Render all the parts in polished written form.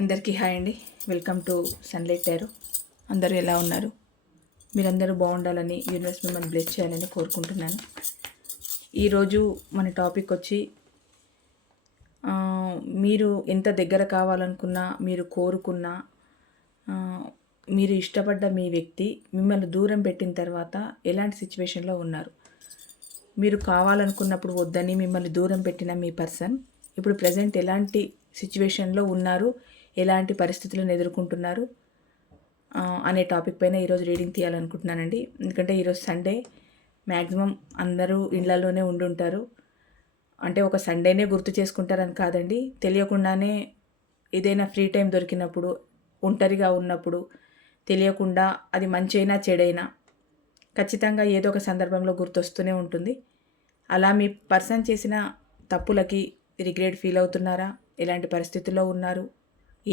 అందరికీ హాయ్ అండి. Welcome to sunlight tarot. అందరూ ఎలా ఉన్నారు? మీరందరూ బాగుండాలని, యూనివర్స్ మిమ్మల్ని బ్లెస్ చేయాలని కోరుకుంటున్నాను. ఈరోజు మన టాపిక్ వచ్చి మీరు ఎంత దగ్గర కావాలనుకున్నా, మీరు కోరుకున్నా, మీరు ఇష్టపడ్డ మీ వ్యక్తి మిమ్మల్ని దూరం పెట్టిన తర్వాత ఎలాంటి సిచ్యువేషన్లో ఉన్నారు? మీరు కావాలనుకున్నప్పుడు వద్దని మిమ్మల్ని దూరం పెట్టిన మీ పర్సన్ ఇప్పుడు ప్రజెంట్ ఎలాంటి సిచ్యువేషన్లో ఉన్నారు, ఎలాంటి పరిస్థితులను ఎదుర్కొంటున్నారు అనే టాపిక్ పైన ఈరోజు రీడింగ్ తీయాలనుకుంటున్నానండి. ఎందుకంటే ఈరోజు సండే, మ్యాక్సిమం అందరూ ఇళ్లలోనే ఉండుంటారు. అంటే ఒక సండేనే గుర్తు చేసుకుంటారని కాదండి, తెలియకుండానే ఏదైనా ఫ్రీ టైం దొరికినప్పుడు, ఒంటరిగా ఉన్నప్పుడు తెలియకుండా అది మంచైనా చెడైనా ఖచ్చితంగా ఏదో ఒక సందర్భంలో గుర్తొస్తూనే ఉంటుంది. అలా మీ పర్సన్ చేసిన తప్పులకి రిగ్రెట్ ఫీల్ అవుతున్నారా? ఎలాంటి పరిస్థితుల్లో ఉన్నారు?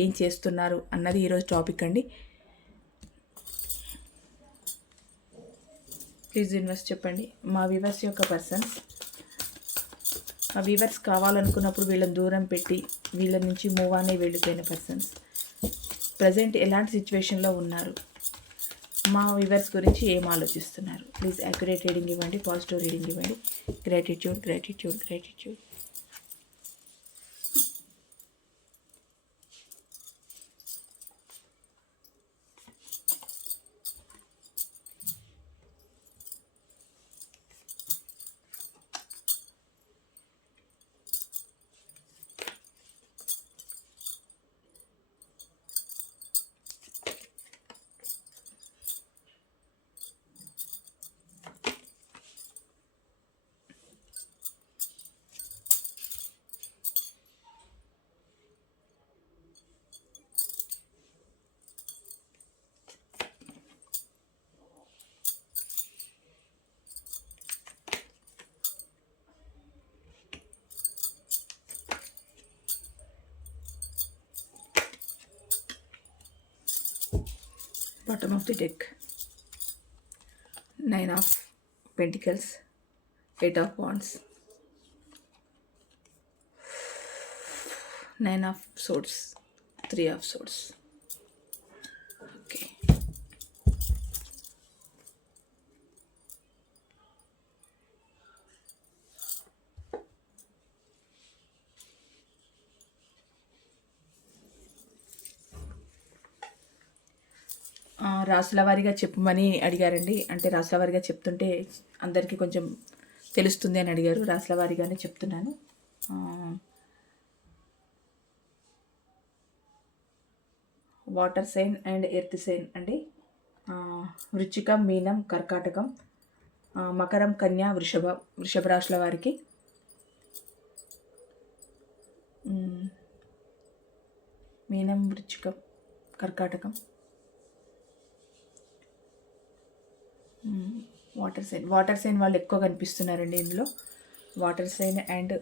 ఏం చేస్తున్నారు అన్నది ఈరోజు టాపిక్ అండి. ప్లీజ్ ఇన్వెస్ట్ చెప్పండి. మా వ్యూవర్స్ యొక్క పర్సన్స్, మా వ్యూవర్స్ కావాలనుకున్నప్పుడు వీళ్ళని దూరం పెట్టి వీళ్ళ నుంచి మూవ్ అనే వెళ్ళిపోయిన పర్సన్స్ ప్రజెంట్ ఎలాంటి సిచ్యువేషన్లో ఉన్నారు, మా వ్యూవర్స్ గురించి ఏం ఆలోచిస్తున్నారు? ప్లీజ్ యాక్యురేట్ రీడింగ్ ఇవ్వండి, పాజిటివ్ రీడింగ్ ఇవ్వండి. Gratitude, gratitude, gratitude. Bottom of the deck, 9 of Pentacles, 8 of Wands, 9 of Swords, 3 of Swords. Okay. రాసుల వారిగా చెప్పమని అడిగారండి. అంటే రాసుల వారిగా చెప్తుంటే అందరికీ కొంచెం తెలుస్తుంది అని అడిగారు. రాసుల వారిగానే చెప్తున్నాను. Water sign and earth sign అండి. వృశ్చికం, మీనం, కర్కాటకం, మకరం, కన్య, వృషభ రాశుల వారికి మీనం, వృశ్చికం, కర్కాటకం, వాటర్ సైన్ వాళ్ళు ఎక్కువ కనిపిస్తున్నారండి ఇందులో. Water sign and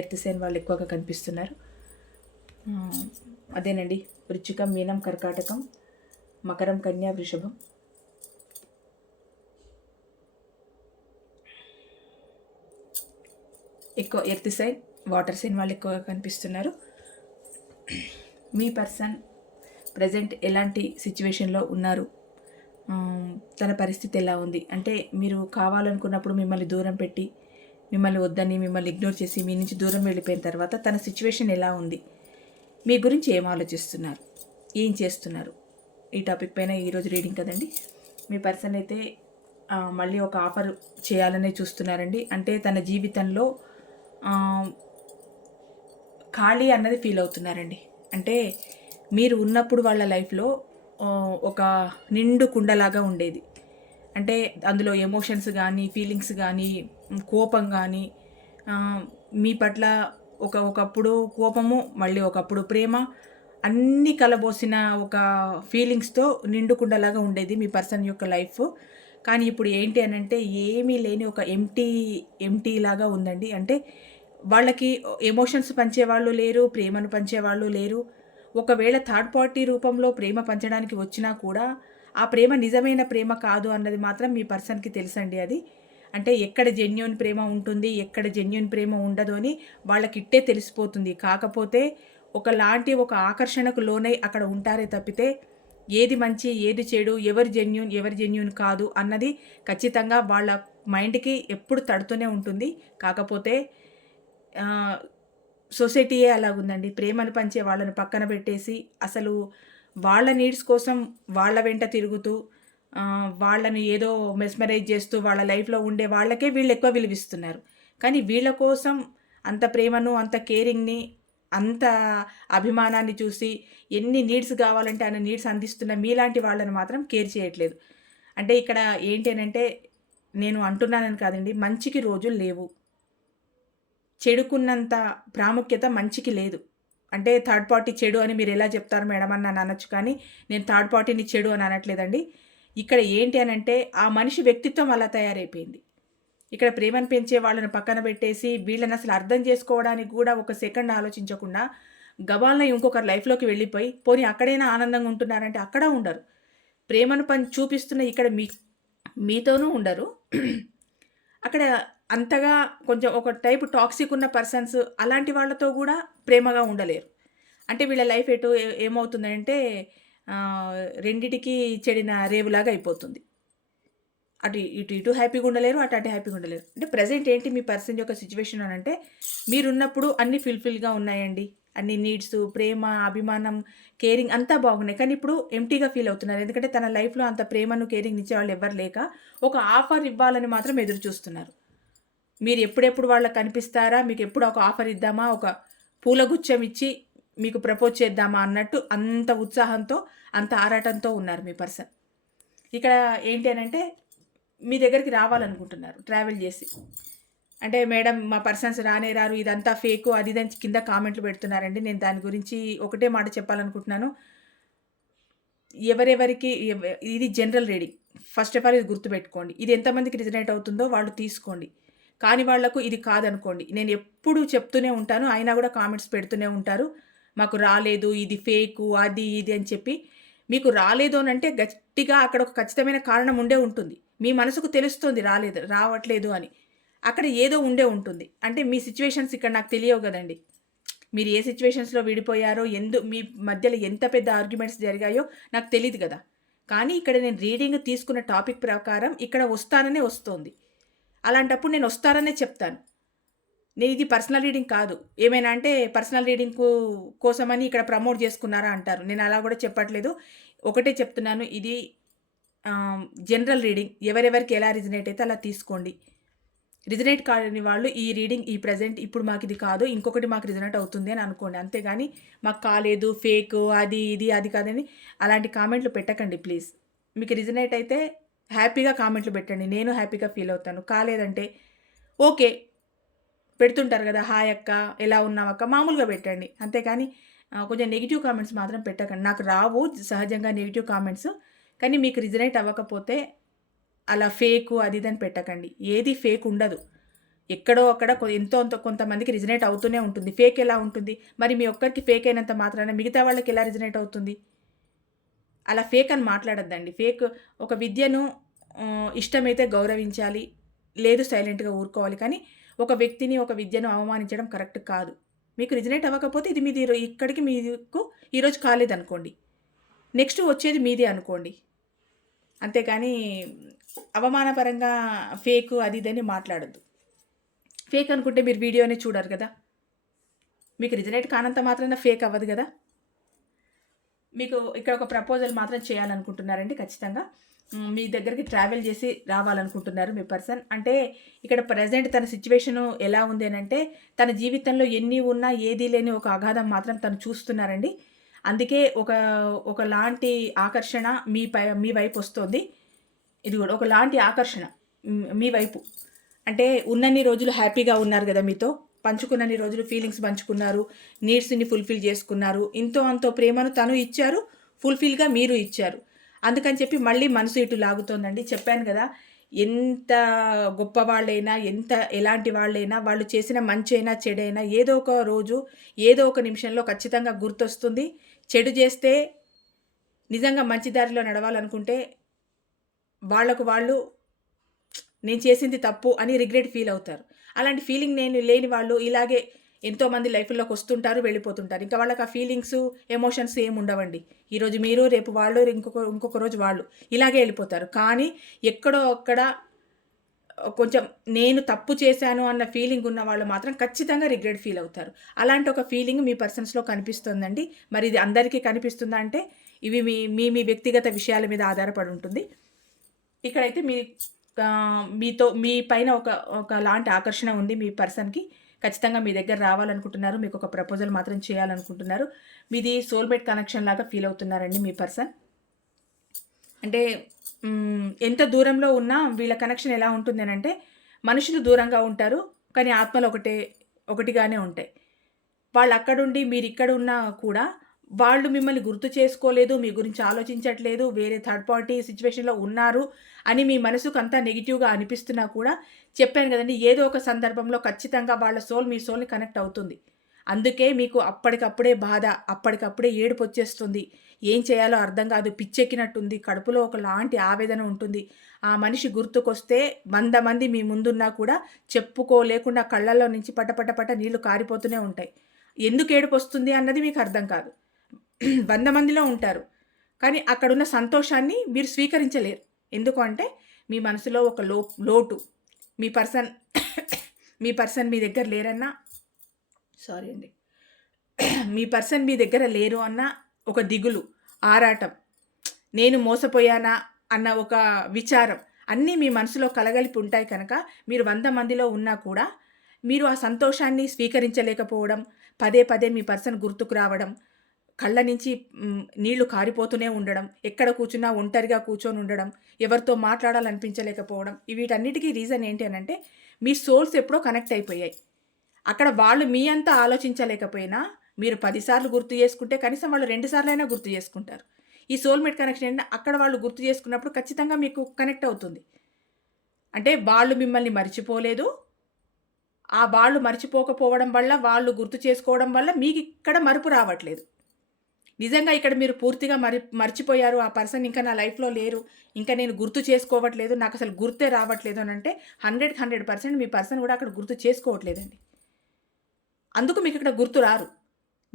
earth sign వాళ్ళు ఎక్కువగా కనిపిస్తున్నారు. అదేనండి, వృశ్చికం, మీనం, కర్కాటకం, మకరం, కన్య, వృషభం. ఎక్కువ ఎర్త్ సైన్, వాటర్ సైన్ వాళ్ళు ఎక్కువగా కనిపిస్తున్నారు. మీ పర్సన్ ప్రజెంట్ ఎలాంటి సిచ్యువేషన్లో ఉన్నారు, తన పరిస్థితి ఎలా ఉంది అంటే మీరు కావాలనుకున్నప్పుడు మిమ్మల్ని దూరం పెట్టి, మిమ్మల్ని వద్దని, మిమ్మల్ని ఇగ్నోర్ చేసి మీ నుంచి దూరం వెళ్ళిపోయిన తర్వాత తన సిచ్యువేషన్ ఎలా ఉంది, మీ గురించి ఏం ఆలోచిస్తున్నారు, ఏం చేస్తున్నారు, ఈ టాపిక్ పైన ఈరోజు రీడింగ్ కదండి. మీ పర్సన్ అయితే మళ్ళీ ఒక ఆఫర్ చేయాలనే చూస్తున్నారండి. అంటే తన జీవితంలో ఖాళీ అన్నది ఫీల్ అవుతున్నారండి. అంటే మీరు ఉన్నప్పుడు వాళ్ళ లైఫ్లో ఒక నిండు కుండలాగా ఉండేది. అంటే అందులో ఎమోషన్స్ కానీ, ఫీలింగ్స్ కానీ, కోపం కానీ, మీ పట్ల ఒకప్పుడు కోపము, మళ్ళీ ఒకప్పుడు ప్రేమ, అన్నీ కలబోసిన ఒక ఫీలింగ్స్తో నిండు కుండలాగా ఉండేది మీ పర్సన్ యొక్క లైఫ్. కానీ ఇప్పుడు ఏంటి అని అంటే ఏమీ లేని ఒక ఎంటీ లాగా ఉందండి. అంటే వాళ్ళకి ఎమోషన్స్ పంచేవాళ్ళు లేరు, ప్రేమను పంచేవాళ్ళు లేరు. ఒకవేళ థర్డ్ పార్టీ రూపంలో ప్రేమ పంచడానికి వచ్చినా కూడా ఆ ప్రేమ నిజమైన ప్రేమ కాదు అన్నది మాత్రం మీ పర్సన్కి తెలుసండి. అది అంటే ఎక్కడ జెన్యూన్ ప్రేమ ఉంటుంది, ఎక్కడ జెన్యూన్ ప్రేమ ఉండదు అని వాళ్ళకి ఇట్టే తెలిసిపోతుంది. కాకపోతే ఒకలాంటి ఒక ఆకర్షణకు లోనై అక్కడ ఉంటారే తప్పితే ఏది మంచి ఏది చెడు ఎవరు జెన్యూన్ కాదు అన్నది ఖచ్చితంగా వాళ్ళ మైండ్కి ఎప్పుడు తడుతూనే ఉంటుంది. కాకపోతే సొసైటీయే అలాగుందండి. ప్రేమను పంచే వాళ్ళని పక్కన పెట్టేసి అసలు వాళ్ళ నీడ్స్ కోసం వాళ్ళ వెంట తిరుగుతూ వాళ్ళని ఏదో మెస్మరైజ్ చేస్తూ వాళ్ళ లైఫ్లో ఉండే వాళ్ళకే వీళ్ళు ఎక్కువ విలువిస్తున్నారు. కానీ వీళ్ళ కోసం అంత ప్రేమను అంత కేరింగ్ని అంత అభిమానాన్ని చూసి ఎన్ని నీడ్స్ కావాలంటే అన్ని నీడ్స్ అందిస్తున్న మీలాంటి వాళ్ళని మాత్రం కేర్ చేయట్లేదు. అంటే ఇక్కడ ఏంటి అనంటే నేను అంటున్నానని కాదండి, మంచికి రోజులు లేవు. చెడుకున్నంత ప్రాముఖ్యత మంచికి లేదు. అంటే థర్డ్ పార్టీ చెడు అని మీరు ఎలా చెప్తారు మేడం అని నన్ను అనొచ్చు, కానీ నేను థర్డ్ పార్టీని చెడు అని అనట్లేదండి. ఇక్కడ ఏంటి అనంటే ఆ మనిషి వ్యక్తిత్వం అలా తయారైపోయింది. ఇక్కడ ప్రేమను పెంచే వాళ్ళని పక్కన పెట్టేసి వీళ్ళని అసలు అర్థం చేసుకోవడానికి కూడా ఒక సెకండ్ ఆలోచించకుండా గబాల్న ఇంకొకరి లైఫ్లోకి వెళ్ళిపోయి పోనీ అక్కడైనా ఆనందంగా ఉంటున్నారంటే అక్కడ ఉండరు. ప్రేమను చూపిస్తున్న ఇక్కడ మీతోనూ ఉండరు. అక్కడ అంతగా కొంచెం ఒక టైప్ టాక్సిక్ ఉన్న పర్సన్స్ అలాంటి వాళ్ళతో కూడా ప్రేమగా ఉండలేరు. అంటే వీళ్ళ లైఫ్ ఏమవుతుందంటే రెండిటికి చెడిన రేవులాగా అయిపోతుంది. అటు ఇటు హ్యాపీగా ఉండలేరు, అటు హ్యాపీగా ఉండలేరు. అంటే ప్రజెంట్ ఏంటి మీ పర్సన్ యొక్క సిచ్యువేషన్ అని అంటే మీరున్నప్పుడు అన్నీ ఫుల్ఫిల్గా ఉన్నాయండి. అన్ని నీడ్స్, ప్రేమ, అభిమానం, కేరింగ్ అంతా బాగున్నాయి. కానీ ఇప్పుడు ఎంటీగా ఫీల్ అవుతున్నారు. ఎందుకంటే తన లైఫ్లో అంత ప్రేమను, కేరింగ్ ఇచ్చే వాళ్ళు ఎవరు లేక ఒక ఆఫర్ ఇవ్వాలని మాత్రం ఎదురు చూస్తున్నారు. మీరు ఎప్పుడెప్పుడు వాళ్ళకి కనిపిస్తారా, మీకు ఎప్పుడు ఒక ఆఫర్ ఇద్దామా, ఒక పూలగుచ్చం ఇచ్చి మీకు ప్రపోజ్ చేద్దామా అన్నట్టు అంత ఉత్సాహంతో అంత ఆరాటంతో ఉన్నారు మీ పర్సన్. ఇక్కడ ఏంటి అనంటే మీ దగ్గరికి రావాలనుకుంటున్నారు ట్రావెల్ చేసి. అంటే మేడం మా పర్సన్స్ రానే రారు, ఇదంతా ఫేకు అది ఇదని కింద కామెంట్లు పెడుతున్నారండి. నేను దాని గురించి ఒకటే మాట చెప్పాలనుకుంటున్నాను. ఎవరెవరికి ఇది general reading. First of all ఇది గుర్తుపెట్టుకోండి. ఇది ఎంతమందికి రిజనేట్ అవుతుందో వాళ్ళు తీసుకోండి. కాని వాళ్లకు ఇది కాదనుకోండి. నేను ఎప్పుడు చెప్తూనే ఉంటాను, అయినా కూడా కామెంట్స్ పెడుతూనే ఉంటారు, మాకు రాలేదు, ఇది ఫేకు, అది ఇది అని చెప్పి. మీకు రాలేదు అని అంటే గట్టిగా అక్కడ ఒక ఖచ్చితమైన కారణం ఉండే ఉంటుంది. మీ మనసుకు తెలుస్తుంది రావట్లేదు అని. అక్కడ ఏదో ఉండే ఉంటుంది. అంటే మీ సిచ్యువేషన్స్ ఇక్కడ నాకు తెలియవు కదండి. మీరు ఏ సిచ్యువేషన్స్లో విడిపోయారో, మీ మధ్యలో ఎంత పెద్ద ఆర్గ్యుమెంట్స్ జరిగాయో నాకు తెలియదు కదా. కానీ ఇక్కడ నేను రీడింగ్ తీసుకున్న టాపిక్ ప్రకారం ఇక్కడ వస్తాననే వస్తుంది. అలాంటప్పుడు నేను వస్తారనే చెప్తాను. నేను ఇది పర్సనల్ రీడింగ్ కాదు. ఏమైనా అంటే పర్సనల్ రీడింగ్ కోసమని ఇక్కడ ప్రమోట్ చేసుకున్నారా అంటారు. నేను అలా కూడా చెప్పట్లేదు. ఒకటే చెప్తున్నాను, ఇది జనరల్ రీడింగ్. ఎవరెవరికి ఎలా రిజనేట్ అయితే అలా తీసుకోండి. రిజనేట్ కాని వాళ్ళు ఈ రీడింగ్ ఈ ప్రజెంట్ ఇప్పుడు మాకు ఇది కాదు, ఇంకొకటి మాకు రిజనేట్ అవుతుంది అని అనుకోండి. అంతేగాని మాకు కాలేదు, ఫేక్, అది ఇది అది కాదని అలాంటి కామెంట్లు పెట్టకండి ప్లీజ్. మీకు రిజనేట్ అయితే హ్యాపీగా కామెంట్లు పెట్టండి, నేను హ్యాపీగా ఫీల్ అవుతాను. కాలేదంటే ఓకే, పెడుతుంటారు కదా, హాయ్ అక్క, ఎలా ఉన్నావక్క, మామూలుగా పెట్టండి. అంతేకాని కొంచెం నెగిటివ్ కామెంట్స్ మాత్రం పెట్టకండి. నాకు రావు సహజంగా నెగిటివ్ కామెంట్స్, కానీ మీకు రిజనేట్ అవ్వకపోతే అలా ఫేకు అది ఇదని పెట్టకండి. ఏది ఫేక్ ఉండదు. ఎక్కడో అక్కడ ఎంతో అంత కొంతమందికి రిజనేట్ అవుతూనే ఉంటుంది. ఫేక్ ఎలా ఉంటుంది మరి? మీ ఒక్కరికి ఫేక్ అయినంత మాత్రాన మిగతా వాళ్ళకి ఎలా రిజనేట్ అవుతుంది? అలా ఫేక్ అని మాట్లాడొద్దండి. ఫేక్ ఒక విద్యను ఇష్టమైతే గౌరవించాలి, లేదు సైలెంట్గా ఊరుకోవాలి. కానీ ఒక వ్యక్తిని, ఒక విద్యను అవమానించడం కరెక్ట్ కాదు. మీకు రిజనేట్ అవ్వకపోతే ఇది మీది, ఇక్కడికి మీకు ఈరోజు కాలేదనుకోండి, నెక్స్ట్ వచ్చేది మీదే అనుకోండి. అంతేకాని అవమానపరంగా ఫేకు అది ఇదని మాట్లాడద్దు. ఫేక్ అనుకుంటే మీరు వీడియోనే చూడరు కదా. మీకు రిజనేట్ కానంత మాత్రాన ఫేక్ అవ్వదు కదా. మీకు ఇక్కడ ఒక ప్రపోజల్ మాత్రం చేయాలనుకుంటున్నారండి. ఖచ్చితంగా మీ దగ్గరికి ట్రావెల్ చేసి రావాలనుకుంటున్నారు మీ పర్సన్. అంటే ఇక్కడ ప్రజెంట్ తన సిచ్యువేషను ఎలా ఉంది అని అంటే తన జీవితంలో ఎన్ని ఉన్నా ఏదీ లేని ఒక అగాధం మాత్రం తను చూస్తున్నారండి. అందుకే ఒకలాంటి ఆకర్షణ మీ వైపు వస్తుంది. ఇది కూడా ఒకలాంటి ఆకర్షణ మీ వైపు. అంటే ఉన్నన్ని రోజులు హ్యాపీగా ఉన్నారు కదా, మీతో పంచుకున్నన్ని రోజులు ఫీలింగ్స్ పంచుకున్నారు, నీడ్స్ని ఫుల్ఫిల్ చేసుకున్నారు, ఇంతో అంతో ప్రేమను తను ఇచ్చారు, ఫుల్ఫిల్గా మీరు ఇచ్చారు. అందుకని చెప్పి మళ్ళీ మనసు ఇటు లాగుతోందండి. చెప్పాను కదా, ఎంత గొప్ప వాళ్ళైనా, ఎలాంటి వాళ్ళైనా, వాళ్ళు చేసిన మంచైనా చెడైనా ఏదో ఒక రోజు ఏదో ఒక నిమిషంలో ఖచ్చితంగా గుర్తొస్తుంది. చెడు చేస్తే నిజంగా మంచి దారిలో నడవాలనుకుంటే వాళ్ళకు వాళ్ళు నేను చేసింది తప్పు అని రిగ్రెట్ ఫీల్ అవుతారు. అలాంటి ఫీలింగ్ నేను లేని వాళ్ళు ఇలాగే ఎంతోమంది లైఫ్‌లోకి వస్తుంటారు, వెళ్ళిపోతుంటారు. ఇంకా వాళ్ళకి ఆ ఫీలింగ్స్, ఎమోషన్స్ ఏమి ఉండవండి. ఈరోజు మీరు, రేపు వాళ్ళు, ఇంకొక రోజు వాళ్ళు ఇలాగే వెళ్ళిపోతారు. కానీ ఎక్కడో అక్కడ కొంచెం నేను తప్పు చేశాను అన్న ఫీలింగ్ ఉన్న వాళ్ళు మాత్రం ఖచ్చితంగా రిగ్రెట్ ఫీల్ అవుతారు. అలాంటి ఒక ఫీలింగ్ మీ పర్సన్స్‌లో కనిపిస్తుందండి. మరి ఇది అందరికీ కనిపిస్తుందా అంటే ఇవి మీ మీ మీ వ్యక్తిగత విషయాల మీద ఆధారపడి ఉంటుంది. ఇక్కడైతే మీతో మీ పైన ఒకలాంటి ఆకర్షణ ఉంది మీ పర్సన్‌కి. ఖచ్చితంగా మీ దగ్గర రావాలనుకుంటున్నారు. మీకొక ప్రపోజల్ మాత్రం చేయాలనుకుంటున్నారు. మీది సోల్‌మేట్ కనెక్షన్ లాగా ఫీల్ అవుతున్నారండి మీ పర్సన్. అంటే ఎంత దూరంలో ఉన్నా వీళ్ళ కనెక్షన్ ఎలా ఉంటుందనంటే, మనుషులు దూరంగా ఉంటారు. కానీ ఆత్మలు ఒకటిగానే ఉంటాయి. వాళ్ళక్కడుండి మీరిక్కడున్నా కూడా, వాళ్ళు మిమ్మల్ని గుర్తు చేసుకోలేదు, మీ గురించి ఆలోచించట్లేదు, వేరే థర్డ్ పార్టీ సిట్యుయేషన్‌లో ఉన్నారు అని మీ మనసుకంతా నెగెటివ్‌గా అనిపిస్తున్నా కూడా, చెప్పాను గదండీ! ఏదో ఒక సందర్భంలో ఖచ్చితంగా వాళ్ళ సోల్ మీ సోల్‌ని కనెక్ట్ అవుతుంది. అందుకే మీకు అప్పటికప్పుడే బాధ, అప్పటికప్పుడే ఏడుపొచ్చేస్తుంది. ఏం చేయాలో అర్థం గాదు. పిచ్చెక్కినట్టుంది. కడుపులో ఒకలాంటి ఆవేదన ఉంటుంది. ఆ మనిషి గుర్తుకొస్తే 100 మంది మీ ముందున్నా కూడా చెప్పుకోలేకుండా కళ్ళల్లో నుంచి పట పట పట నీళ్లు కారిపోతూనే ఉంటాయి. ఎందుకు ఏడుపొస్తుంది అన్నది మీకు అర్థం కాదు. 100 మందిలో ఉంటారు. కానీ అక్కడున్న సంతోషాన్ని మీరు స్వీకరించలేరు. ఎందుకు అంటే మీ మనసులో ఒక లోటు. మీ పర్సన్ మీ పర్సన్ మీ దగ్గర లేరన్నా సారీ అండి. మీ పర్సన్ మీ దగ్గర లేరు అన్న ఒక దిగులు, ఆరాటం, నేను మోసపోయానా అన్న ఒక విచారం అన్నీ మీ మనసులో కలగలిపి ఉంటాయి కనుక మీరు 100 మందిలో ఉన్నా కూడా మీరు ఆ సంతోషాన్ని స్వీకరించలేకపోవడం, పదే పదే మీ పర్సన్ గుర్తుకు రావడం, కళ్ళ నుంచి నీళ్లు కారిపోతూనే ఉండడం, ఎక్కడ కూర్చున్నా ఒంటరిగా కూర్చొని ఉండడం, ఎవరితో మాట్లాడాలనిపించలేకపోవడం, వీటన్నిటికీ రీజన్ ఏంటి అనంటే మీ సోల్స్ ఎప్పుడో కనెక్ట్ అయిపోయాయి. అక్కడ వాళ్ళు మీ అంతా ఆలోచించలేకపోయినా, మీరు 10 సార్లు గుర్తు చేసుకుంటే, కనీసం వాళ్ళు 2 సార్లైనా గుర్తు చేసుకుంటారు. ఈ సోల్‌మేట్ కనెక్షన్ ఏంటంటే, అక్కడ వాళ్ళు గుర్తు చేసుకున్నప్పుడు ఖచ్చితంగా మీకు కనెక్ట్ అవుతుంది. అంటే వాళ్ళు మిమ్మల్ని మర్చిపోలేదు. ఆ వాళ్ళు మర్చిపోకపోవడం వల్ల, వాళ్ళు గుర్తు చేసుకోవడం వల్ల మీకిక్కడ మరుపు రావట్లేదు. నిజంగా ఇక్కడ మీరు పూర్తిగా మర్చిపోయారు. ఆ పర్సన్ ఇంకా నా లైఫ్‌లో లేరు. ఇంకా నేను గుర్తు చేసుకోవట్లేదు. నాకసలు గుర్తే రావట్లేదు అనంటే 100కి 100% మీ పర్సన్ కూడా అక్కడ గుర్తు చేసుకోవట్లేదండి. అందుకు మీకిక్కడ గుర్తు రారు.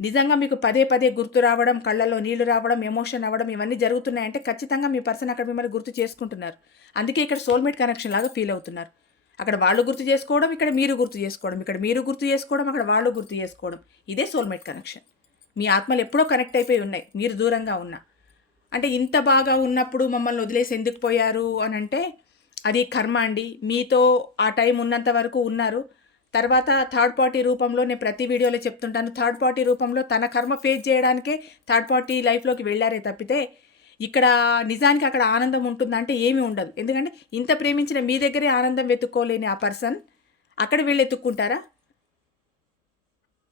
నిజంగా మీకు పదే పదే గుర్తు రావడం, కళ్ళల్లో నీళ్లు రావడం, ఎమోషన్ అవ్వడం ఇవన్నీ జరుగుతున్నాయంటే ఖచ్చితంగా మీ పర్సన్ అక్కడ మిమ్మల్ని గుర్తు చేసుకుంటున్నారు. అందుకే ఇక్కడ సోల్‌మేట్ కనెక్షన్ లాగా ఫీల్ అవుతున్నారు. అక్కడ వాళ్ళు గుర్తు చేసుకోవడం, ఇక్కడ మీరు గుర్తు చేసుకోవడం. ఇక్కడ మీరు గుర్తు చేసుకోవడం, అక్కడ వాళ్ళు గుర్తు చేసుకోవడం. ఇదే సోల్‌మేట్ కనెక్షన్. మీ ఆత్మలు ఎప్పుడో కనెక్ట్ అయిపోయి ఉన్నాయి. మీరు దూరంగా ఉన్నా. అంటే ఇంత బాగా ఉన్నప్పుడు మమ్మల్ని వదిలేసి ఎందుకు పోయారు అనంటే అది కర్మ అండి. మీతో ఆ టైం ఉన్నంత వరకు ఉన్నారు. తర్వాత థర్డ్ పార్టీ రూపంలో నేను ప్రతి వీడియోలో చెప్తుంటాను. థర్డ్ పార్టీ రూపంలో తన కర్మ ఫేస్ చేయడానికే థర్డ్ పార్టీ లైఫ్‌లోకి వెళ్లారే తప్పితే, ఇక్కడ నిజానికి అక్కడ ఆనందం ఉంటుందా అంటే ఏమీ ఉండదు. ఎందుకంటే ఇంత ప్రేమించిన మీ దగ్గరే ఆనందం వెతుక్కోలేని ఆ పర్సన్ అక్కడ వెళ్లి ఎతుక్కుంటారా?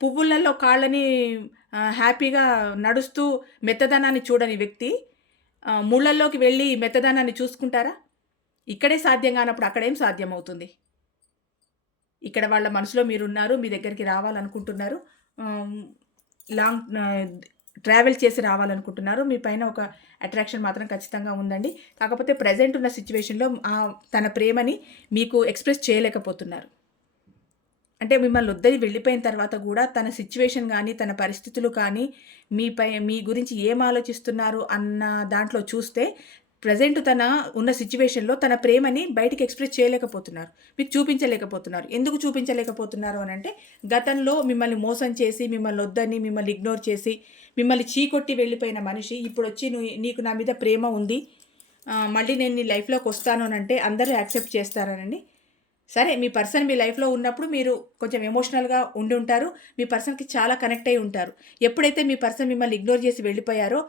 పువ్వులలో కాళ్ళని హ్యాపీగా నడుస్తూ మెత్తదనాన్ని చూడని వ్యక్తి ముళ్ళల్లోకి వెళ్లి మెత్తదనాన్ని చూసుకుంటారా? ఇక్కడే సాధ్యం కానప్పుడు అక్కడేం సాధ్యమవుతుంది? ఇక్కడ వాళ్ళ మనసులో మీరున్నారు. మీ దగ్గరికి రావాలనుకుంటున్నారు. ఆహ్, లాంగ్ ట్రావెల్ చేసి రావాలనుకుంటున్నారు. మీ పైన ఒక అట్రాక్షన్ మాత్రం ఖచ్చితంగా ఉందండి. కాకపోతే ప్రెజెంట్ ఉన్న సిట్యుయేషన్‌లో తన ప్రేమని మీకు ఎక్స్‌ప్రెస్ చేయలేకపోతున్నారు. అంటే మిమ్మల్ని వదిలి వెళ్ళిపోయిన తర్వాత గూడా తన సిట్యుయేషన్ గానీ, తన పరిస్థితులు కానీ, మీ గురించి ఏం ఆలోచిస్తున్నారు అన్న దాంట్లో చూస్తే ప్రెజెంట్ తన ఉన్న సిట్యుయేషన్‌లో తన ప్రేమని బయటికి ఎక్స్‌ప్రెస్ చేయలేకపోతున్నారు. మీకు చూపించలేకపోతున్నారు. ఎందుకు చూపించలేకపోతున్నారు అనంటే, గతంలో మిమ్మల్ని మోసం చేసి, మిమ్మల్ని వద్దని, మిమ్మల్ని ఇగ్నోర్ చేసి, మిమ్మల్ని చీకొట్టి వెళ్ళిపోయిన మనిషి ఇప్పుడొచ్చి నీకు నా మీద ప్రేమ ఉంది. మళ్ళీ నేను నీ లైఫ్‌లోకి వస్తాను అనంటే అందరూ యాక్సెప్ట్ చేస్తారనండి? సరే మీ పర్సన్ మీ లైఫ్‌లో ఉన్నప్పుడు మీరు కొంచెం ఎమోషనల్‌గా ఉండి ఉంటారు. మీ పర్సన్‌కి చాలా కనెక్ట్ అయ్యి ఉంటారు. ఎప్పుడైతే మీ పర్సన్ మిమ్మల్ని ఇగ్నోర్ చేసి వెళ్ళిపోయారో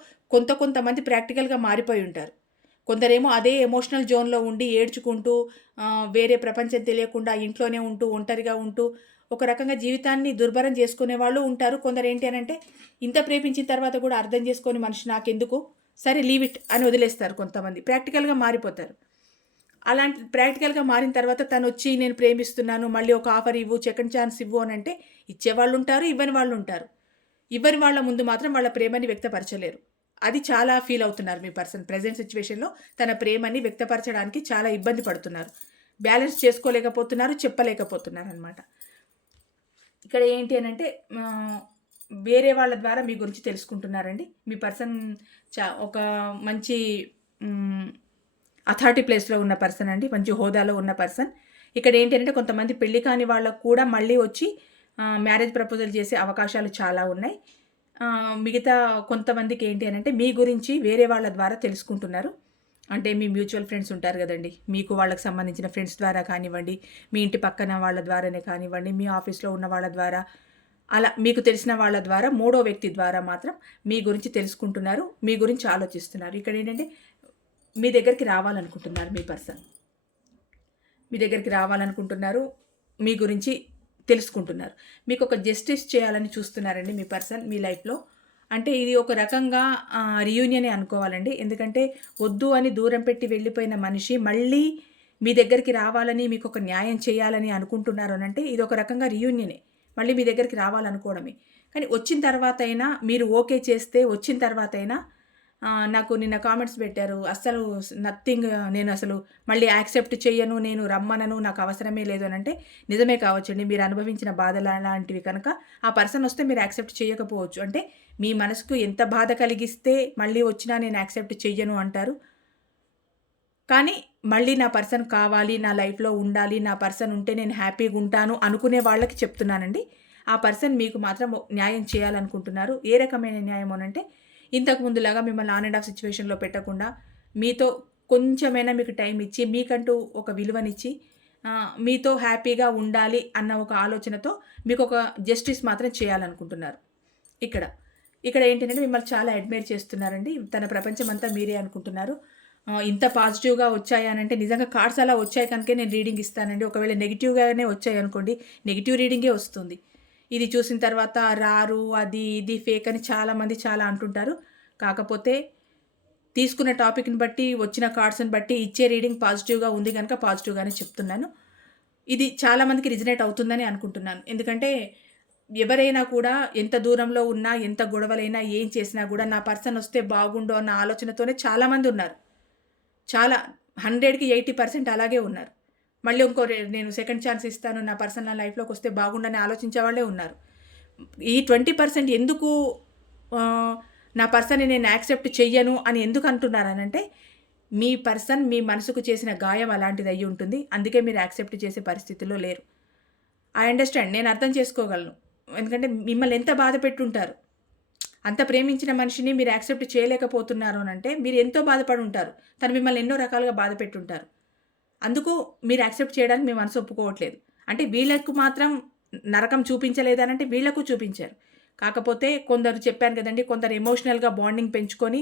కొంతమంది ప్రాక్టికల్‌గా మారిపోయి ఉంటారు. కొందరేమో అదే ఎమోషనల్ జోన్‌లో ఉండి ఏడ్చుకుంటూ వేరే ప్రపంచం తెలియకుండా ఇంట్లోనే ఉంటూ, ఒంటరిగా ఉంటూ ఒక రకంగా జీవితాన్ని దుర్భరం చేసుకునే వాళ్ళు ఉంటారు. కొందరేంటి అనంటే ఇంత ప్రేమించిన తర్వాత కూడా అర్థం చేసుకోని మనిషి నాకెందుకు, సరే లీవ్ ఇట్ అని వదిలేస్తారు కొంతమంది. ప్రాక్టికల్‌గా మారిపోతారు. అలాంటి ప్రాక్టికల్‌గా మారిన తర్వాత తనొచ్చి నేను ప్రేమిస్తున్నాను, మళ్ళీ ఒక ఆఫర్ ఇవ్వు, సెకండ్ ఛాన్స్ ఇవ్వు అనంటే ఇచ్చేవాళ్ళుంటారు, ఇవ్వని వాళ్ళుంటారు. ఇవ్వని వాళ్ళ ముందు మాత్రం వాళ్ళ ప్రేమని వ్యక్తపరచలేరు. అది చాలా ఫీల్ అవుతున్నారు మీ పర్సన్. ప్రెజెంట్ సిట్యుయేషన్‌లో తన ప్రేమని వ్యక్తపరచడానికి చాలా ఇబ్బంది పడుతున్నారు. బ్యాలెన్స్ చేసుకోలేకపోతున్నారు, చెప్పలేకపోతున్నారనమాట. ఇక్కడ ఏంటి అనంటే వేరే వాళ్ళ ద్వారా మీ గురించి తెలుసుకుంటున్నారండి. మీ పర్సన్ ఒక మంచి అథారిటీ ప్లేస్లో ఉన్న పర్సన్ అండి, మంచి హోదాలో ఉన్న పర్సన్. ఇక్కడ ఏంటి అంటే కొంతమంది పెళ్లి కాని వాళ్ళకు కూడా మళ్ళీ వచ్చి మ్యారేజ్ ప్రపోజల్ చేసే అవకాశాలు చాలా ఉన్నాయి. మిగతా కొంతమందికి ఏంటి అనంటే మీ గురించి వేరే వాళ్ళ ద్వారా తెలుసుకుంటున్నారు. అంటే మీ మ్యూచువల్ ఫ్రెండ్స్ ఉంటారు కదండి, మీకు వాళ్ళకి సంబంధించిన ఫ్రెండ్స్ ద్వారా కానివ్వండి, మీ ఇంటి పక్కన వాళ్ళ ద్వారానే కానివ్వండి, మీ ఆఫీస్లో ఉన్న వాళ్ళ ద్వారా, అలా మీకు తెలిసిన వాళ్ళ ద్వారా, మూడో వ్యక్తి ద్వారా మాత్రం మీ గురించి తెలుసుకుంటున్నారు, మీ గురించి ఆలోచిస్తున్నారు. ఇక్కడ ఏంటంటే మీ దగ్గరికి రావాలనుకుంటున్నారు. మీ పర్సన్ మీ దగ్గరికి రావాలనుకుంటున్నారు, మీ గురించి తెలుసుకుంటున్నారు. మీకు ఒక జస్టిస్ చేయాలని చూస్తున్నారండి మీ పర్సన్ మీ లైఫ్లో. అంటే ఇది ఒక రకంగా రియూనియనే అనుకోవాలండి. ఎందుకంటే వద్దు అని దూరం పెట్టి వెళ్ళిపోయిన మనిషి మళ్ళీ మీ దగ్గరికి రావాలని, మీకు ఒక న్యాయం చేయాలని అనుకుంటున్నారు అని అంటే ఇది ఒక రకంగా రియూనియనే, మళ్ళీ మీ దగ్గరికి రావాలనుకోవడమే. కానీ వచ్చిన తర్వాత అయినా మీరు ఓకే చేస్తే, వచ్చిన తర్వాత అయినా నాకు నిన్న కామెంట్స్ పెట్టారు, అస్సలు నథింగ్, నేను అసలు మళ్ళీ యాక్సెప్ట్ చెయ్యను, నేను రమ్మనను, నాకు అవసరమే లేదు అని అంటే నిజమే కావచ్చండి. మీరు అనుభవించిన బాధలు లాంటివి కనుక ఆ పర్సన్ వస్తే మీరు యాక్సెప్ట్ చేయకపోవచ్చు. అంటే మీ మనసుకు ఎంత బాధ కలిగిస్తే మళ్ళీ వచ్చినా నేను యాక్సెప్ట్ చెయ్యను అంటారు. కానీ మళ్ళీ నా పర్సన్ కావాలి, నా లైఫ్లో ఉండాలి, నా పర్సన్ ఉంటే నేను హ్యాపీగా ఉంటాను అనుకునే వాళ్ళకి చెప్తున్నానండి. ఆ పర్సన్ మీకు మాత్రం న్యాయం చేయాలనుకుంటున్నారు. ఏ రకమైన న్యాయం అనంటే ఇంతకు ముందులాగా మిమ్మల్ని ఆన్ అండ్ ఆఫ్ సిచ్యువేషన్లో పెట్టకుండా మీతో కొంచెమైనా మీకు టైం ఇచ్చి, మీకంటూ ఒక విలువనిచ్చి, మీతో హ్యాపీగా ఉండాలి అన్న ఒక ఆలోచనతో మీకు ఒక జస్టిస్ మాత్రం చేయాలనుకుంటున్నారు. ఇక్కడ ఏంటంటే మిమ్మల్ని చాలా అడ్మైర్ చేస్తున్నారండి. తన ప్రపంచం అంతా మీరే అనుకుంటున్నారు. ఇంత పాజిటివ్గా వచ్చాయి అని అంటే నిజంగా కార్డ్స్ అలా వచ్చాయి కనుక నేను రీడింగ్ ఇస్తానండి. ఒకవేళ నెగిటివ్గానే వచ్చాయి అనుకోండి, నెగిటివ్ రీడింగే వస్తుంది. ఇది చూసిన తర్వాత రారు, అది ఇది ఫేక్ అని చాలామంది చాలా అంటుంటారు. కాకపోతే తీసుకున్న టాపిక్ని బట్టి, వచ్చిన కార్డ్స్ని బట్టి ఇచ్చే రీడింగ్ పాజిటివ్గా ఉంది కనుక పాజిటివ్గానే చెప్తున్నాను. ఇది చాలామందికి రిజనేట్ అవుతుందని అనుకుంటున్నాను. ఎందుకంటే ఎవరైనా కూడా ఎంత దూరంలో ఉన్నా, ఎంత గొడవలైనా, ఏం చేసినా కూడా నా పర్సన్ వస్తే బాగుండు అన్న ఆలోచనతోనే చాలామంది ఉన్నారు. చాలా 100కి 80% అలాగే ఉన్నారు. మళ్ళీ నేను సెకండ్ ఛాన్స్ ఇస్తాను, నా పర్సన్ నా లైఫ్లోకి వస్తే బాగుండని ఆలోచించే వాళ్ళే ఉన్నారు. ఈ 20% ఎందుకు నా పర్సన్ని నేను యాక్సెప్ట్ చెయ్యను అని ఎందుకు అంటున్నారనంటే మీ పర్సన్ మీ మనసుకు చేసిన గాయం అలాంటిది అయ్యి ఉంటుంది. అందుకే మీరు యాక్సెప్ట్ చేసే పరిస్థితిలో లేరు. ఐ అండర్స్టాండ్, నేను అర్థం చేసుకోగలను. ఎందుకంటే మిమ్మల్ని ఎంత బాధ పెట్టుంటారు. అంత ప్రేమించిన మనిషిని మీరు యాక్సెప్ట్ చేయలేకపోతున్నారు అని అంటే మీరు ఎంతో బాధపడి ఉంటారు. తను మిమ్మల్ని ఎన్నో రకాలుగా బాధ పెట్టుంటారు. అందుకు మీరు యాక్సెప్ట్ చేయడానికి మీ మనసు ఒప్పుకోవట్లేదు. అంటే వీళ్ళకు మాత్రం నరకం చూపించలేదనంటే వీళ్ళకు చూపించారు. కాకపోతే కొందరు చెప్పాను కదండి, కొందరు ఎమోషనల్గా బాండింగ్ పెంచుకొని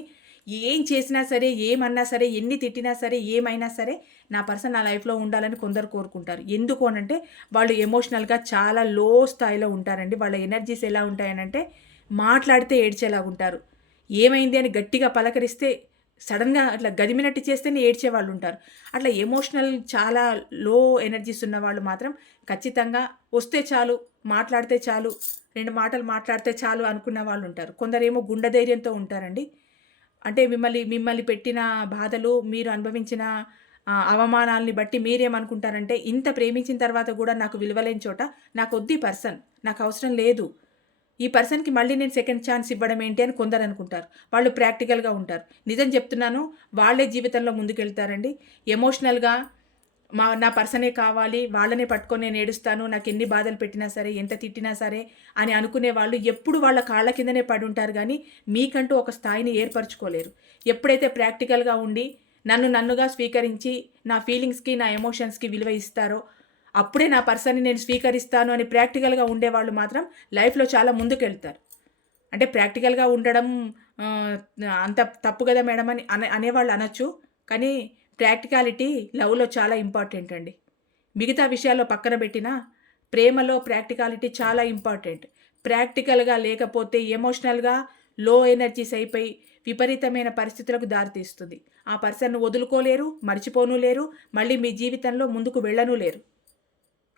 ఏం చేసినా సరే, ఏమన్నా సరే, ఎన్ని తిట్టినా సరే, ఏమైనా సరే నా పర్సన్ నా లైఫ్లో ఉండాలని కొందరు కోరుకుంటారు. ఎందుకు అనంటే వాళ్ళు ఎమోషనల్గా చాలా లో స్థాయిలో ఉంటారండి. వాళ్ళ ఎనర్జీస్ ఎలా ఉంటాయనంటే మాట్లాడితే ఏడ్చేలాగుంటారు. ఏమైంది అని గట్టిగా పలకరిస్తే సడన్గా అట్లా గదిమినట్టు చేస్తేనే ఏడ్చే వాళ్ళు ఉంటారు. అట్లా ఎమోషనల్ చాలా లో ఎనర్జీస్ ఉన్న వాళ్ళు మాత్రం ఖచ్చితంగా వస్తే చాలు, మాట్లాడితే చాలు, 2 మాటలు మాట్లాడితే చాలు అనుకున్న వాళ్ళు ఉంటారు. కొందరేమో గుండె ధైర్యంతో ఉంటారండి. అంటే మిమ్మల్ని పెట్టిన బాధలు, మీరు అనుభవించిన అవమానాల్ని బట్టి మీరేమనుకుంటారంటే ఇంత ప్రేమించిన తర్వాత కూడా నాకు విలువలేని చోట నాకొద్ది పర్సన్, నాకు అవసరం లేదు, ఈ పర్సన్కి మళ్ళీ నేను సెకండ్ ఛాన్స్ ఇవ్వడం ఏంటి అని కొందరు అనుకుంటారు. వాళ్ళు ప్రాక్టికల్గా ఉంటారు. నిజం చెప్తున్నాను, వాళ్ళే జీవితంలో ముందుకెళ్తారండి. ఎమోషనల్గా నా పర్సనే కావాలి, వాళ్ళనే పట్టుకొని నేను ఏడుస్తాను, నాకు ఎన్ని బాధలు పెట్టినా సరే, ఎంత తిట్టినా సరే అని అనుకునే వాళ్ళు ఎప్పుడు వాళ్ళ కాళ్ళ కిందనే పడి ఉంటారు. కానీ మీకంటూ ఒక స్థాయిని ఏర్పరచుకోలేరు. ఎప్పుడైతే ప్రాక్టికల్గా ఉండి నన్నుగా స్వీకరించి నా ఫీలింగ్స్కి, నా ఎమోషన్స్కి విలువ ఇస్తారో అప్పుడే నా పర్సన్ని నేను స్వీకరిస్తాను అని ప్రాక్టికల్గా ఉండేవాళ్ళు మాత్రం లైఫ్లో చాలా ముందుకెళ్తారు. అంటే ప్రాక్టికల్గా ఉండడం అంత తప్పు కదా మేడం అని అనేవాళ్ళు అనొచ్చు. కానీ ప్రాక్టికాలిటీ లవ్లో చాలా ఇంపార్టెంట్ అండి. మిగతా విషయాల్లో పక్కన పెట్టినా ప్రేమలో ప్రాక్టికాలిటీ చాలా ఇంపార్టెంట్. ప్రాక్టికల్గా లేకపోతే ఎమోషనల్గా లో ఎనర్జీస్ అయిపోయి విపరీతమైన పరిస్థితులకు దారితీస్తుంది. ఆ పర్సన్ను వదులుకోలేరు, మర్చిపోను లేరు, మళ్ళీ మీ జీవితంలో ముందుకు వెళ్ళను లేరు.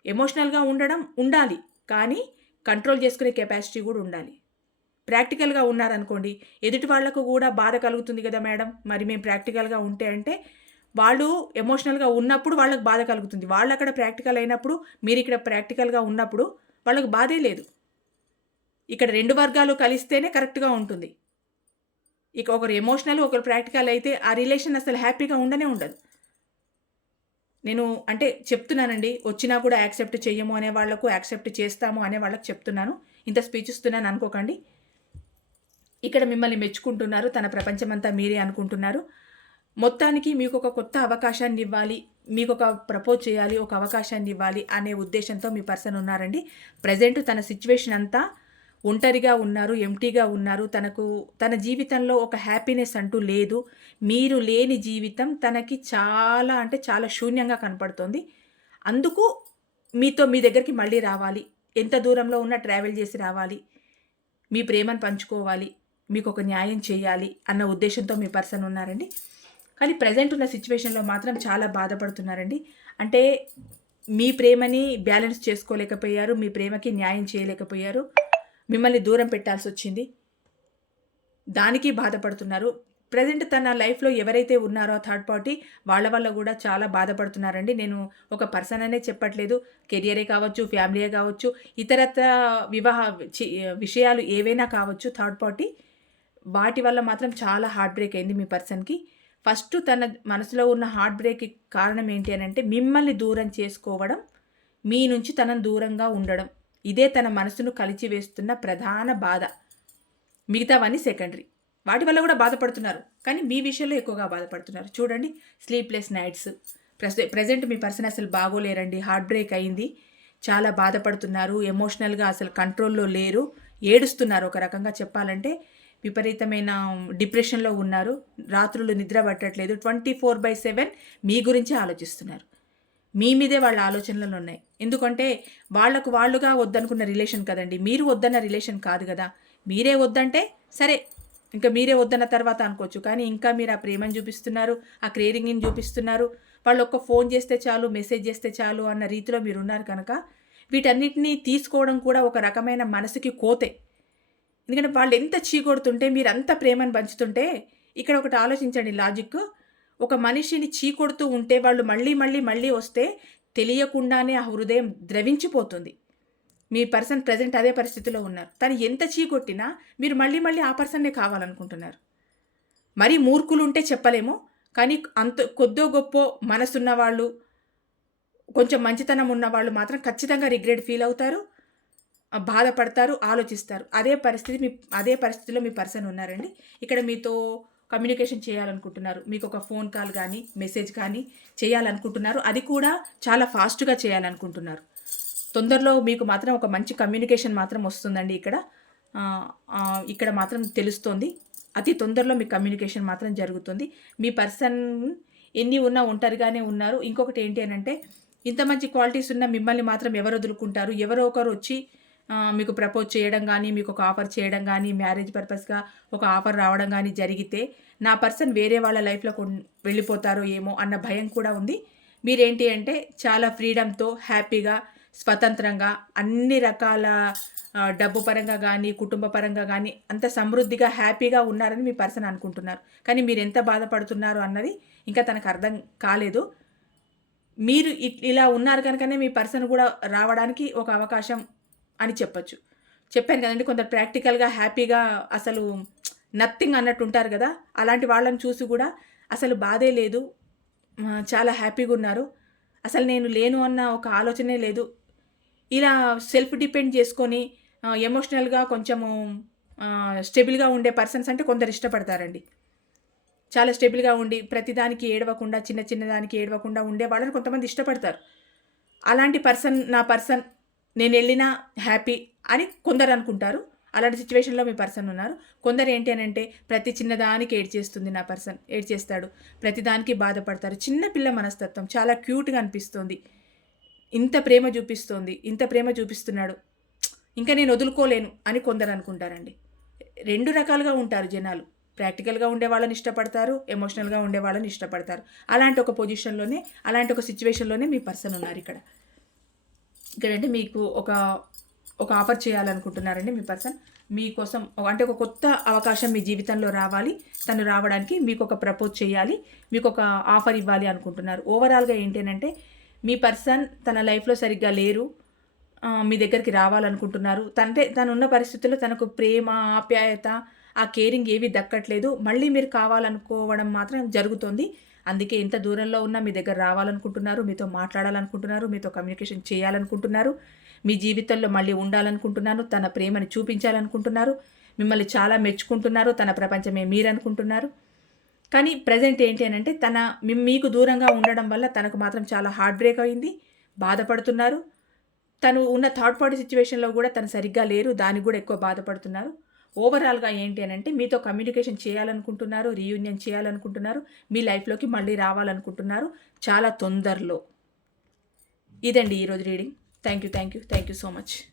ఎమోషనల్గా ఉండాలి, కానీ కంట్రోల్ చేసుకునే కెపాసిటీ కూడా ఉండాలి. ప్రాక్టికల్గా ఉన్నారనుకోండి, ఎదుటి వాళ్లకు కూడా బాధ కలుగుతుంది కదా మేడం, మరి మేము ప్రాక్టికల్గా ఉంటే అంటే వాళ్ళు ఎమోషనల్గా ఉన్నప్పుడు వాళ్ళకి బాధ కలుగుతుంది. వాళ్ళు అక్కడ ప్రాక్టికల్ అయినప్పుడు, మీరు ఇక్కడ ప్రాక్టికల్గా ఉన్నప్పుడు వాళ్ళకు బాధే లేదు. ఇక్కడ 2 వర్గాలు కలిస్తేనే కరెక్ట్‌గా ఉంటుంది. ఇక ఒకరు ఎమోషనల్, ఒకరు ప్రాక్టికల్ అయితే ఆ రిలేషన్ అసలు హ్యాపీగా ఉండనే ఉండదు. నేను అంటే చెప్తున్నానండి. వచ్చినా కూడా యాక్సెప్ట్ చెయ్యము అనే వాళ్ళకు, యాక్సెప్ట్ చేస్తాము అనే వాళ్ళకి చెప్తున్నాను. ఇంత స్పీచ్ ఇస్తున్నాను అనుకోకండి. ఇక్కడ మిమ్మల్ని మెచ్చుకుంటున్నారు. తన ప్రపంచమంతా మీరే అనుకుంటున్నారు. మొత్తానికి మీకొక కొత్త అవకాశాన్నివ్వాలి, మీకొక ప్రపోజ్ చేయాలి, ఒక అవకాశాన్నివ్వాలి అనే ఉద్దేశంతో మీ పర్సన్ ఉన్నారండి. ప్రెజెంట్ తన సిట్యుయేషన్ అంతా ఒంటరిగా ఉన్నారు, ఎంప్టీగా ఉన్నారు. తన జీవితంలో ఒక హ్యాపీనెస్ అంటూ లేదు. మీరు లేని జీవితం తనకి చాలా అంటే చాలా శూన్యంగా కనపడుతోంది. అందుకు మీ దగ్గరికి మళ్ళీ రావాలి. ఎంత దూరంలో ఉన్నా ట్రావెల్ చేసి రావాలి. మీ ప్రేమను పంచుకోవాలి. మీకొక న్యాయం చేయాలి అన్న ఉద్దేశంతో మీ పర్సన్ ఉన్నారండి. కానీ ప్రెజెంట్ ఉన్న సిట్యుయేషన్‌లో మాత్రం చాలా బాధపడుతున్నారండి. అంటే మీ ప్రేమని బ్యాలెన్స్ చేసుకోలేకపోయారు. మీ ప్రేమకి న్యాయం చేయలేకపోయారు. మిమ్మల్ని దూరం పెట్టాల్సొచ్చింది. దానికి బాధపడుతున్నారు. ప్రెజెంట్ తన లైఫ్‌లో ఎవరైతే ఉన్నారో థర్డ్ పార్టీ వాళ్ళ వల్ల గూడా చాలా బాధపడుతున్నారండి. నేను ఒక పర్సన్ అనే చెప్పట్లేదు. కెరియరే కావచ్చు, ఫ్యామిలీయే కావచ్చు, ఇతరత్రా వివాహ చి విషయాలు ఏవైనా కావచ్చు థర్డ్ పార్టీ. వాటి వల్ల మాత్రం చాలా హార్ట్ బ్రేక్ అయింది మీ పర్సన్‌కి. ఫస్ట్ తన మనసులో ఉన్న హార్ట్ బ్రేక్‌కి కారణం ఏంటి అనంటే మిమ్మల్ని దూరం చేసుకోవడం, మీ నుంచి తనను దూరంగా ఉండడం. ఇదే తన మనసును కలిచివేస్తున్న ప్రధాన బాధ. మిగతావన్నీ సెకండరీ. వాటి వల్ల కూడా బాధపడుతున్నారు. కానీ మీ విషయంలో ఎక్కువగా బాధపడుతున్నారు. చూడండి, స్లీప్‌లెస్ నైట్స్. ప్రెజెంట్ మీ పర్సన్ అసలు బాగోలేరండి. హార్ట్ బ్రేక్ అయింది. చాలా బాధపడుతున్నారు. ఎమోషనల్‌గా అసలు కంట్రోల్‌లో లేరు. ఏడుస్తున్నారు ఒక రకంగా చెప్పాలంటే. విపరీతమైన డిప్రెషన్‌లో ఉన్నారు. రాత్రులు నిద్ర పట్టట్లేదు. 24/7 మీ గురించే ఆలోచిస్తున్నారు. మీ మీదే వాళ్ళ ఆలోచనలు ఉన్నాయి. ఎందుకంటే వాళ్ళకు వాళ్ళుగా వద్దనుకున్న రిలేషన్ కదండి. మీరు వద్దన్న రిలేషన్ కాదు కదా. మీరే వద్దంటే సరే, ఇంకా మీరే వద్దన్న తర్వాత అనుకోవచ్చు. కానీ ఇంకా మీరు ఆ ప్రేమను చూపిస్తున్నారు, ఆ కేరింగ్‌ని చూపిస్తున్నారు. వాళ్ళు ఒక్క ఫోన్ చేస్తే చాలు, మెసేజ్ చేస్తే చాలు అన్న రీతిలో మీరున్నారు కనుక వీటన్నిటిని తీసుకోవడం కూడా ఒక రకమైన మనసుకి కోతే. ఎందుకంటే వాళ్ళు ఎంత చీకొడుతుంటే మీరంత ప్రేమను పంచుతుంటే, ఇక్కడ ఒకటి ఆలోచించండి లాజిక్. ఒక మనిషిని చీకొడుతూ ఉంటే వాళ్ళు మళ్ళీ వస్తే తెలియకుండానే ఆ హృదయం ద్రవించిపోతుంది. మీ పర్సన్ ప్రెజెంట్ అదే పరిస్థితిలో ఉన్నారు. తను ఎంత చీకొట్టినా మీరు మళ్ళీ ఆ పర్సన్నే కావాలనుకుంటున్నారు. మరీ మూర్ఖులుంటే చెప్పలేము. కానీ అంత కొద్దో గొప్పో మనసున్న వాళ్ళు, కొంచెం మంచితనం ఉన్నవాళ్ళు మాత్రం ఖచ్చితంగా రిగ్రెట్ ఫీల్ అవుతారు. బాధపడతారు, ఆలోచిస్తారు. అదే పరిస్థితిలో మీ పర్సన్ ఉన్నారండి. ఇక్కడ మీతో కమ్యూనికేషన్ చేయాలనుకుంటున్నారు. మీకొక ఫోన్ కాల్ గానీ, మెసేజ్ కానీ చేయాలనుకుంటున్నారు. అది కూడా చాలా ఫాస్ట్‌గా చేయాలనుకుంటున్నారు. తొందరలో మీకు మాత్రం ఒక మంచి కమ్యూనికేషన్ మాత్రం వస్తుందండి ఇక్కడ. ఇక్కడ మాత్రం తెలుస్తోంది. అతి తొందరలో మీ కమ్యూనికేషన్ మాత్రం జరుగుతుంది. మీ పర్సన్ ఎన్ని ఉన్నా ఒంటరిగానే ఉన్నారు. ఇంకొకటి ఏంటి అనంటే, ఇంత మంచి క్వాలిటీస్ ఉన్న మిమ్మల్ని మాత్రం ఎవరు వదులుకుంటారు? ఎవరో ఒకరు వచ్చి మీకు ప్రపోజ్ చేయడం గానీ, మీకు ఒక ఆఫర్ చేయడం గానీ, మ్యారేజ్ పర్పస్‌గా ఒక ఆఫర్ రావడం గానీ జరిగితే, నా పర్సన్ వేరే వాళ్ళ లైఫ్‌లో వెళ్ళిపోతారో ఏమో అన్న భయం కూడా ఉంది. మీరేంటి అంటే చాలా ఫ్రీడమ్‌తో, హ్యాపీగా, స్వతంత్రంగా అన్ని రకాల డబ్బు పరంగా గానీ, కుటుంబ పరంగా గానీ అంత సమృద్ధిగా, హ్యాపీగా ఉన్నారని మీ పర్సన్ అనుకుంటున్నారు. కానీ మీరెంత బాధపడుతున్నారు అన్నది ఇంకా తనకు అర్థం కాలేదు. మీరు ఇలా ఉన్నారు కనుకనే మీ పర్సన్ కూడా రావడానికి ఒక అవకాశం అని చెప్పొచ్చు. చెప్పాను కదండీ, కొందరు ప్రాక్టికల్‌గా, హ్యాపీగా అసలు నథింగ్ అన్నట్టు ఉంటారు గదా! అలాంటి వాళ్ళని చూసి గూడా అసలు బాధే లేదు. చాలా హ్యాపీగా ఉన్నారు. అసలు నేను లేను అన్న ఒక ఆలోచనే లేదు. ఇలా సెల్ఫ్ డిపెండ్ చేసుకొని ఎమోషనల్‌గా కొంచెము స్టెబుల్‌గా ఉండే పర్సన్స్ అంటే కొందరు ఇష్టపడతారండి. చాలా స్టెబుల్‌గా ఉండి ప్రతిదానికి ఏడవకుండా, చిన్న దానికి ఏడవకుండా ఉండే వాళ్ళని కొంతమంది ఇష్టపడతారు. అలాంటి పర్సన్ నా పర్సన్, నేనెళ్ళినా హ్యాపీ అని కొందరు అనుకుంటారు. అలాంటి సిట్యుయేషన్‌లో మీ పర్సన్ ఉన్నారు. కొందరు ఏంటి అనంటే ప్రతి చిన్నదానికి ఏడ్చేస్తుంది నా పర్సన్, ఏడ్చేస్తాడు. ప్రతిదానికి బాధపడతారు. చిన్న పిల్ల మనస్తత్వం చాలా క్యూట్‌గా అనిపిస్తుంది. ఇంత ప్రేమ చూపిస్తోంది, ఇంత ప్రేమ చూపిస్తున్నాడు, ఇంకా నేను వదులుకోలేను అని కొందరు అనుకుంటారండి. 2 రకాలుగా ఉంటారు జనాలు. ప్రాక్టికల్‌గా ఉండే వాళ్ళని ఇష్టపడతారు, ఎమోషనల్‌గా ఉండే వాళ్ళని ఇష్టపడతారు. అలాంటి ఒక పొజిషన్‌లోనే, అలాంటి ఒక సిట్యుయేషన్‌లోనే మీ పర్సన్ ఉన్నారు ఇక్కడ. ఇక్కడంటే మీకు ఒక ఆఫర్ చేయాలనుకుంటున్నారండి మీ పర్సన్. మీకోసం అంటే ఒక కొత్త అవకాశం మీ జీవితంలో రావాలి. తను రావడానికి మీకొక ప్రపోజ్ చేయాలి. మీకొక ఆఫర్ ఇవ్వాలి అనుకుంటున్నారు. ఓవరాల్‌గా ఏంటి అనంటే మీ పర్సన్ తన లైఫ్‌లో సరిగ్గా లేరు. మీ దగ్గరికి రావాలనుకుంటున్నారు. తనున్న పరిస్థితుల్లో తనకు ప్రేమ, ఆప్యాయత, ఆ కేరింగ్ ఏవి దక్కట్లేదు. మళ్ళీ మీరు కావాలనుకోవడం మాత్రం జరుగుతోంది. అందుకే ఎంత దూరంలో ఉన్నా మీ దగ్గర రావాలనుకుంటున్నారు. మీతో మాట్లాడాలనుకుంటున్నారు. మీతో కమ్యూనికేషన్ చేయాలనుకుంటున్నారు. మీ జీవితంలో మళ్ళీ ఉండాలనుకుంటున్నారు. తన ప్రేమని చూపించాలనుకుంటున్నారు. మిమ్మల్ని చాలా మెచ్చుకుంటున్నారు. తన ప్రపంచమే మీరనుకుంటున్నారు. కానీ ప్రెజెంట్ ఏంటి అనంటే మీకు దూరంగా ఉండడం వల్ల తనకు మాత్రం చాలా హార్ట్ బ్రేక్ అయింది. బాధపడుతున్నారు. తను ఉన్న థర్డ్ పార్టీ సిట్యుయేషన్‌లో గూడా తను సరిగ్గా లేరు. దానికి గూడా ఎక్కువ బాధపడుతున్నారు. ఓవరాల్‌గా ఏంటి అనంటే మీతో కమ్యూనికేషన్ చేయాలనుకుంటున్నారు. రీయూనియన్ చేయాలనుకుంటున్నారు. మీ లైఫ్‌లోకి మళ్ళీ రావాలనుకుంటున్నారు. చాలా తొందరలో. ఇదండి ఈరోజు reading. Thank you so much.